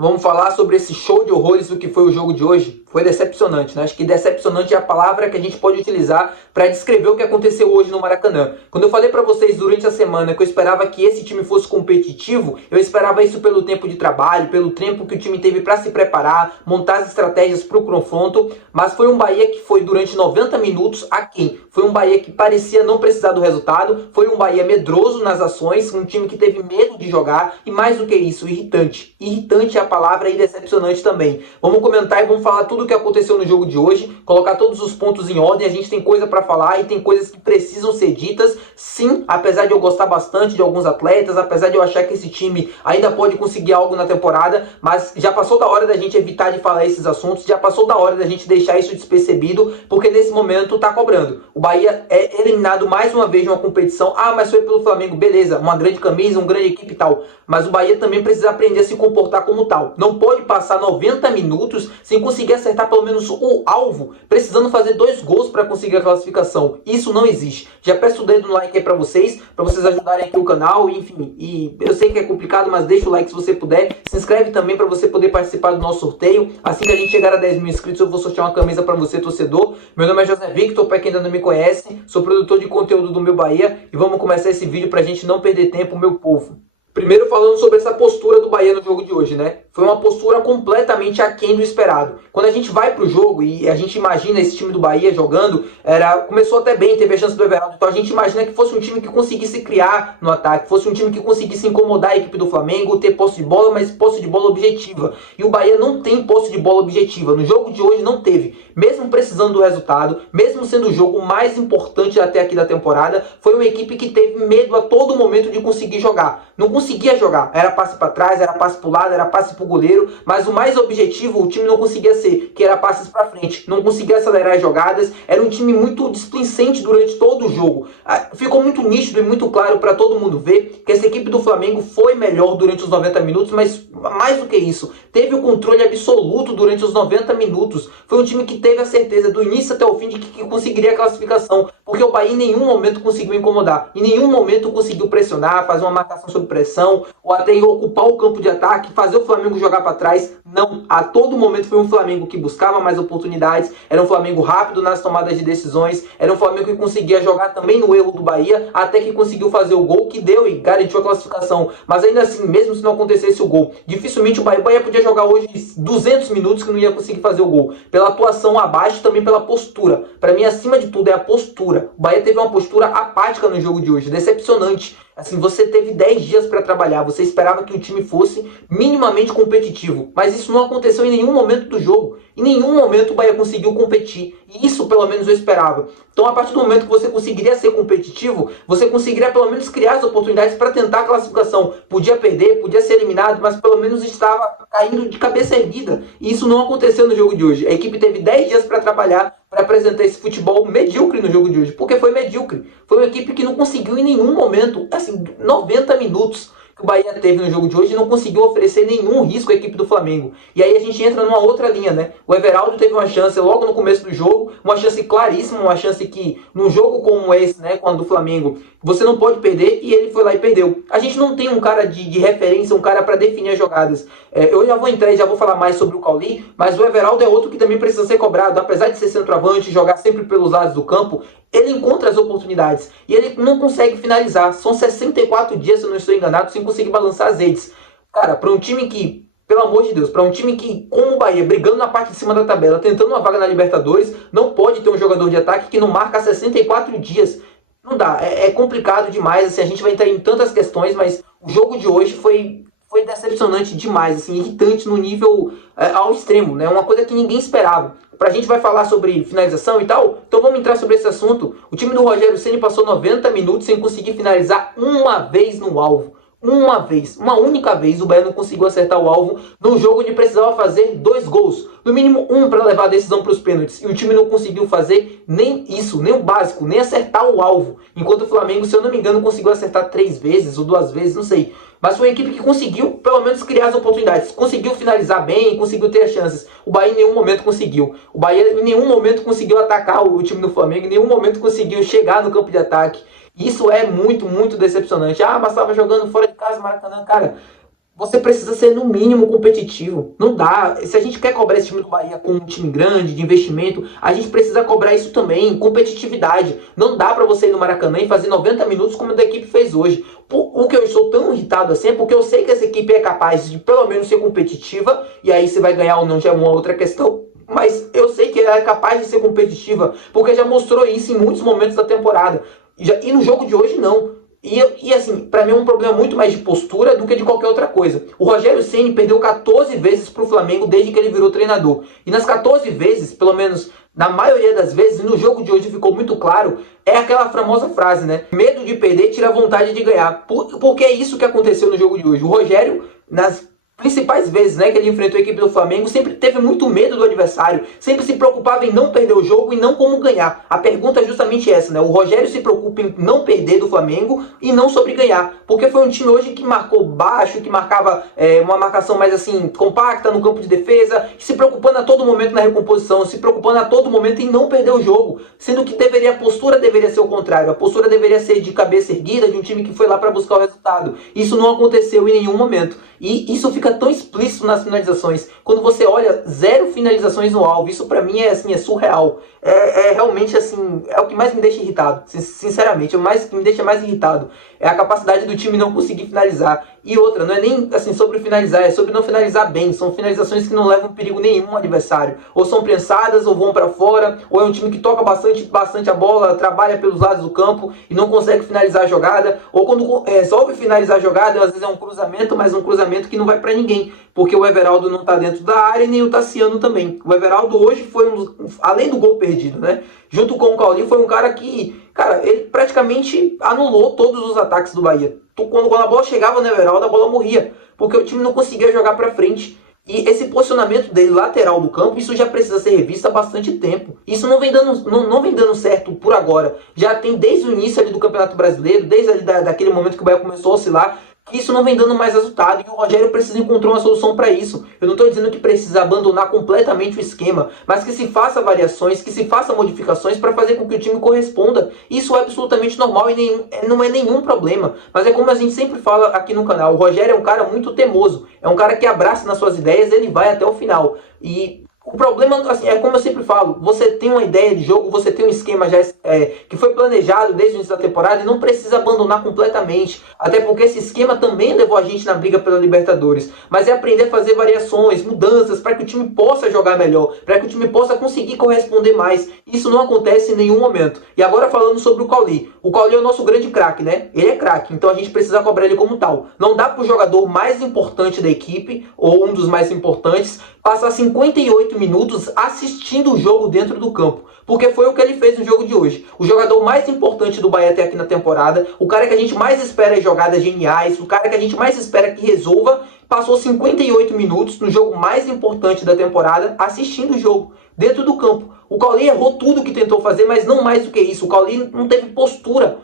Vamos falar sobre esse show de horrores do que foi o jogo de hoje? Foi decepcionante, né? Acho que decepcionante é a palavra que a gente pode utilizar para descrever o que aconteceu hoje no Maracanã. Quando eu falei para vocês durante a semana que eu esperava que esse time fosse competitivo, eu esperava isso pelo tempo de trabalho, pelo tempo que o time teve para se preparar, montar as estratégias para o confronto, mas foi um Bahia que foi durante 90 minutos aquém. Foi um Bahia que parecia não precisar do resultado, foi um Bahia medroso nas ações, um time que teve medo de jogar e mais do que isso, irritante. Irritante é a palavra e decepcionante também. Vamos comentar e vamos falar tudo o que aconteceu no jogo de hoje, colocar todos os pontos em ordem. A gente tem coisa para falar e tem coisas que precisam ser ditas. Sim, apesar de eu gostar bastante de alguns atletas, apesar de eu achar que esse time ainda pode conseguir algo na temporada, mas já passou da hora da gente evitar de falar esses assuntos, já passou da hora da gente deixar isso despercebido, porque nesse momento tá cobrando. O Bahia é eliminado mais uma vez de uma competição. Ah, mas foi pelo Flamengo, beleza, uma grande camisa, uma grande equipe e tal, mas o Bahia também precisa aprender a se comportar como tal. Não pode passar 90 minutos sem conseguir acertar pelo menos o alvo, precisando fazer 2 gols para conseguir a classificação. Isso não existe. Já peço o dedo no like aí para vocês ajudarem aqui o canal, enfim. E eu sei que é complicado, mas deixa o like se você puder. Se inscreve também para você poder participar do nosso sorteio. Assim que a gente chegar a 10 mil inscritos, eu vou sortear uma camisa para você, torcedor. Meu nome é José Victor, para quem ainda não me conhece, sou produtor de conteúdo do Meu Bahia e vamos começar esse vídeo para a gente não perder tempo, meu povo. Primeiro falando sobre essa postura do Bahia no jogo de hoje, né? Foi uma postura completamente aquém do esperado. Quando a gente vai pro jogo e a gente imagina esse time do Bahia jogando, começou até bem, teve a chance do Everaldo, então a gente imagina que fosse um time que conseguisse criar no ataque, fosse um time que conseguisse incomodar a equipe do Flamengo, ter posse de bola, mas posse de bola objetiva. E o Bahia não tem posse de bola objetiva. No jogo de hoje não teve. Mesmo precisando do resultado, mesmo sendo o jogo mais importante até aqui da temporada, foi uma equipe que teve medo a todo momento de conseguir jogar. Não conseguia jogar. Era passe para trás, era passe pro lado, era passe pro goleiro, mas o mais objetivo o time não conseguia ser, que era passes para frente. Não conseguia acelerar as jogadas. Era um time muito displicente durante todo o jogo. Ficou muito nítido e muito claro para todo mundo ver que essa equipe do Flamengo foi melhor durante os 90 minutos, mas mais do que isso, teve o controle absoluto durante os 90 minutos. Foi um time que teve a certeza do início até o fim de que conseguiria a classificação, porque o Bahia em nenhum momento conseguiu incomodar, em nenhum momento conseguiu pressionar, fazer uma marcação sob pressão, ou até ocupar o campo de ataque, fazer o Flamengo jogar para trás. Não, a todo momento foi um Flamengo que buscava mais oportunidades, era um Flamengo rápido nas tomadas de decisões, era um Flamengo que conseguia jogar também no erro do Bahia, até que conseguiu fazer o gol que deu e garantiu a classificação. Mas ainda assim, mesmo se não acontecesse o gol, dificilmente o Bahia podia jogar hoje 200 minutos que não ia conseguir fazer o gol, pela atuação abaixo e também pela postura. Para mim, acima de tudo, é a postura. O Bahia teve uma postura apática no jogo de hoje, decepcionante. Assim, você teve 10 dias para trabalhar, você esperava que o time fosse minimamente competitivo, mas isso não aconteceu em nenhum momento do jogo. Em nenhum momento o Bahia conseguiu competir, e isso pelo menos eu esperava. Então, a partir do momento que você conseguiria ser competitivo, você conseguiria pelo menos criar as oportunidades para tentar a classificação. Podia perder, podia ser eliminado, mas pelo menos estava caindo de cabeça erguida. E isso não aconteceu no jogo de hoje. A equipe teve 10 dias para trabalhar, para apresentar esse futebol medíocre no jogo de hoje. Porque foi medíocre. Foi uma equipe que não conseguiu em nenhum momento, assim, 90 minutos que o Bahia teve no jogo de hoje, e não conseguiu oferecer nenhum risco à equipe do Flamengo. E aí a gente entra numa outra linha, né? O Everaldo teve uma chance logo no começo do jogo, uma chance claríssima, uma chance que num jogo como esse, né, quando o Flamengo, você não pode perder, e ele foi lá e perdeu. A gente não tem um cara de referência, um cara para definir as jogadas. Eu já vou entrar e já vou falar mais sobre o Cauli, mas o Everaldo é outro que também precisa ser cobrado. Apesar de ser centroavante, jogar sempre pelos lados do campo, ele encontra as oportunidades e ele não consegue finalizar. São 64 dias, se eu não estou enganado, sem conseguir balançar as redes. Cara, para um time que, pelo amor de Deus, para um time que, como o Bahia, brigando na parte de cima da tabela, tentando uma vaga na Libertadores, não pode ter um jogador de ataque que não marca 64 dias. Não dá, é complicado demais, assim, a gente vai entrar em tantas questões, mas o jogo de hoje foi decepcionante demais, assim, irritante no nível ao extremo, né? Uma coisa que ninguém esperava. A gente vai falar sobre finalização e tal, então vamos entrar sobre esse assunto. O time do Rogério Ceni passou 90 minutos sem conseguir finalizar uma vez no alvo. Uma vez, uma única vez, o Bahia não conseguiu acertar o alvo num jogo onde precisava fazer 2 gols. No mínimo um para levar a decisão para os pênaltis. E o time não conseguiu fazer nem isso, nem o básico, nem acertar o alvo. Enquanto o Flamengo, se eu não me engano, conseguiu acertar 3 vezes ou 2 vezes, não sei. Mas foi uma equipe que conseguiu, pelo menos, criar as oportunidades. Conseguiu finalizar bem, conseguiu ter as chances. O Bahia em nenhum momento conseguiu. O Bahia em nenhum momento conseguiu atacar o time do Flamengo. Em nenhum momento conseguiu chegar no campo de ataque. Isso é muito, muito decepcionante. Ah, mas estava jogando fora de casa, Maracanã. Cara, você precisa ser no mínimo competitivo. Não dá. Se a gente quer cobrar esse time do Bahia com um time grande, de investimento, a gente precisa cobrar isso também, competitividade. Não dá para você ir no Maracanã e fazer 90 minutos como a da equipe fez hoje. O que eu estou tão irritado assim é porque eu sei que essa equipe é capaz de pelo menos ser competitiva, e aí se vai ganhar ou não já é uma outra questão. Mas eu sei que ela é capaz de ser competitiva, porque já mostrou isso em muitos momentos da temporada. E no jogo de hoje não. E assim, pra mim é um problema muito mais de postura do que de qualquer outra coisa. O Rogério Ceni perdeu 14 vezes pro Flamengo desde que ele virou treinador. E nas 14 vezes, pelo menos na maioria das vezes, no jogo de hoje ficou muito claro, é aquela famosa frase, né? Medo de perder tira a vontade de ganhar. Porque é isso que aconteceu no jogo de hoje. O Rogério, nas principais vezes, né, que ele enfrentou a equipe do Flamengo, sempre teve muito medo do adversário, sempre se preocupava em não perder o jogo e não como ganhar. A pergunta é justamente essa, né? O Rogério se preocupa em não perder do Flamengo e não sobre ganhar, porque foi um time hoje que marcou baixo, que marcava uma marcação mais assim compacta no campo de defesa, se preocupando a todo momento na recomposição, se preocupando a todo momento em não perder o jogo, sendo que a postura deveria ser o contrário, a postura deveria ser de cabeça erguida, de um time que foi lá para buscar o resultado. Isso não aconteceu em nenhum momento. E isso fica tão explícito nas finalizações. Quando você olha, 0 finalizações no alvo. Isso pra mim é assim, é surreal. É realmente assim, é o que mais me deixa irritado. Sinceramente, o que me deixa mais irritado é a capacidade do time não conseguir finalizar. E outra, não é nem assim sobre finalizar, é sobre não finalizar bem. São finalizações que não levam perigo nenhum ao adversário. Ou são prensadas, ou vão para fora, ou é um time que toca bastante a bola, trabalha pelos lados do campo e não consegue finalizar a jogada. Ou quando resolve finalizar a jogada, às vezes é um cruzamento, mas um cruzamento que não vai para ninguém. Porque o Everaldo não está dentro da área e nem o Tassiano também. O Everaldo hoje foi além do gol perdido, né? Junto com o Cauli, foi um cara que, cara, ele praticamente anulou todos os ataques do Bahia. Quando a bola chegava no Everaldo, a bola morria, porque o time não conseguia jogar para frente. E esse posicionamento dele lateral do campo, isso já precisa ser revisto há bastante tempo. Isso não vem dando certo por agora. Já tem desde o início ali do Campeonato Brasileiro, desde ali daquele momento que o Bahia começou a oscilar, que isso não vem dando mais resultado, e o Rogério precisa encontrar uma solução para isso. Eu não estou dizendo que precisa abandonar completamente o esquema, mas que se faça variações, que se faça modificações para fazer com que o time corresponda. Isso é absolutamente normal e não é nenhum problema. Mas é como a gente sempre fala aqui no canal, o Rogério é um cara muito teimoso, é um cara que abraça nas suas ideias, ele vai até o final. E o problema, assim, é como eu sempre falo, você tem uma ideia de jogo, você tem um esquema já que foi planejado desde o início da temporada e não precisa abandonar completamente. Até porque esse esquema também levou a gente na briga pela Libertadores. Mas é aprender a fazer variações, mudanças, para que o time possa jogar melhor, para que o time possa conseguir corresponder mais. Isso não acontece em nenhum momento. E agora falando sobre o Cauli. O Cauli é o nosso grande craque, né? Ele é craque, então a gente precisa cobrar ele como tal. Não dá para o jogador mais importante da equipe, ou um dos mais importantes, passar 58 minutos assistindo o jogo dentro do campo. Porque foi o que ele fez no jogo de hoje. O jogador mais importante do Bahia até aqui na temporada, o cara que a gente mais espera em jogadas geniais, o cara que a gente mais espera que resolva, passou 58 minutos no jogo mais importante da temporada assistindo o jogo dentro do campo. O Cauli errou tudo que tentou fazer, mas não mais do que isso. O Cauli não teve postura.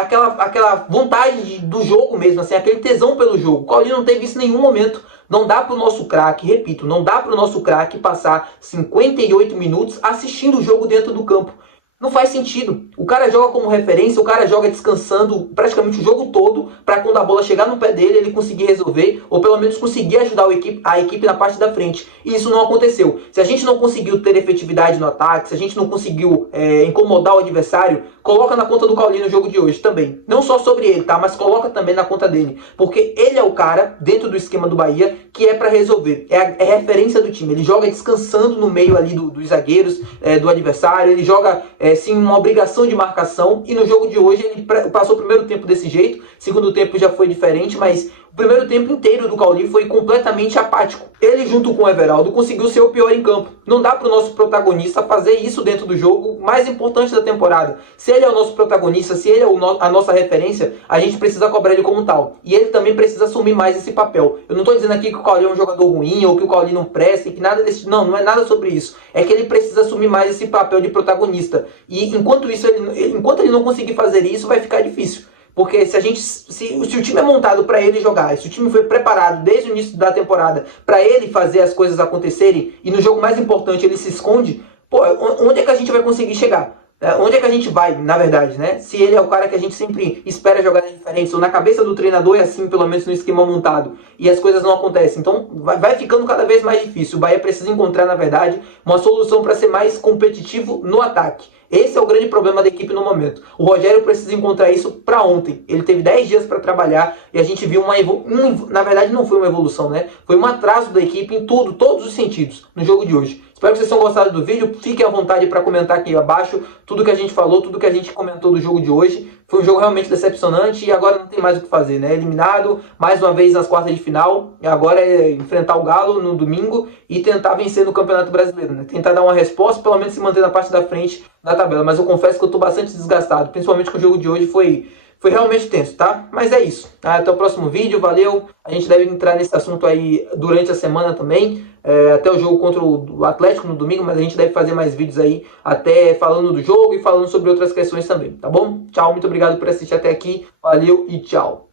Aquela vontade do jogo mesmo, assim, aquele tesão pelo jogo. O Cauli não teve isso em nenhum momento. Não dá para o nosso craque, repito, não dá para o nosso craque passar 58 minutos assistindo o jogo dentro do campo. Não faz sentido. O cara joga como referência, o cara joga descansando praticamente o jogo todo, para quando a bola chegar no pé dele, ele conseguir resolver, ou pelo menos conseguir ajudar a equipe na parte da frente. E isso não aconteceu. Se a gente não conseguiu ter efetividade no ataque, se a gente não conseguiu incomodar o adversário, coloca na conta do Cauli no jogo de hoje também. Não só sobre ele, tá? Mas coloca também na conta dele. Porque ele é o cara, dentro do esquema do Bahia, que é para resolver. É referência do time. Ele joga descansando no meio ali dos zagueiros, do adversário. Ele joga sim uma obrigação de marcação. E no jogo de hoje ele passou o primeiro tempo desse jeito. Segundo tempo já foi diferente, mas o primeiro tempo inteiro do Cauli foi completamente apático. Ele, junto com o Everaldo, conseguiu ser o pior em campo. Não dá para o nosso protagonista fazer isso dentro do jogo mais importante da temporada. Se ele é o nosso protagonista, se ele é a nossa referência, a gente precisa cobrar ele como tal. E ele também precisa assumir mais esse papel. Eu não estou dizendo aqui que o Cauli é um jogador ruim, ou que o Cauli não presta, que nada desse... Não é nada sobre isso. É que ele precisa assumir mais esse papel de protagonista. E enquanto ele não conseguir fazer isso, vai ficar difícil. Porque se o time é montado para ele jogar, se o time foi preparado desde o início da temporada para ele fazer as coisas acontecerem, e no jogo mais importante ele se esconde, pô, onde é que a gente vai conseguir chegar? Onde é que a gente vai, na verdade, né? Se ele é o cara que a gente sempre espera jogadas diferentes, ou na cabeça do treinador é assim, pelo menos no esquema montado, e as coisas não acontecem. Então vai ficando cada vez mais difícil. O Bahia precisa encontrar, na verdade, uma solução para ser mais competitivo no ataque. Esse é o grande problema da equipe no momento. O Rogério precisa encontrar isso para ontem. Ele teve 10 dias para trabalhar e a gente viu na verdade não foi uma evolução, né? Foi um atraso da equipe em tudo, todos os sentidos, no jogo de hoje. Espero que vocês tenham gostado do vídeo. Fiquem à vontade para comentar aqui abaixo tudo que a gente falou, tudo que a gente comentou do jogo de hoje. Foi um jogo realmente decepcionante e agora não tem mais o que fazer, né? Eliminado mais uma vez nas quartas de final. E agora é enfrentar o Galo no domingo e tentar vencer no Campeonato Brasileiro, né? Tentar dar uma resposta, pelo menos se manter na parte da frente da tabela. Mas eu confesso que eu tô bastante desgastado, principalmente com o jogo de hoje foi realmente tenso, tá? Mas é isso. Até o próximo vídeo, valeu. A gente deve entrar nesse assunto aí durante a semana também. Até o jogo contra o Atlético no domingo, mas a gente deve fazer mais vídeos aí, até falando do jogo e falando sobre outras questões também, tá bom? Tchau, muito obrigado por assistir até aqui. Valeu e tchau.